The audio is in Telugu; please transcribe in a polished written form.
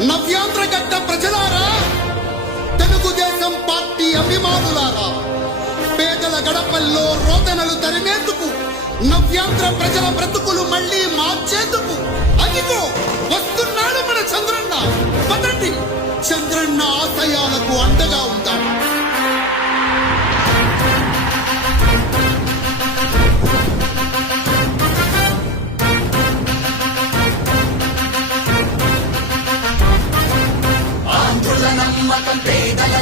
నవ్యాంధ్ర గడ్డ ప్రజలారా, తెలుగుదేశం పార్టీ అభిమానులారా, పేదల గడపల్లో రోదనలు తరిమేందుకు, నవ్యాంధ్ర ప్రజల బ్రతుకులు మళ్లీ మార్చేందుకు అదిగో వస్తున్నాడు మన చంద్రన్న. పదండి, చంద్రన్న ఆశయాలకు అండగా ఉందాం. ఆంధ్రుల నమ్మకం, పేదల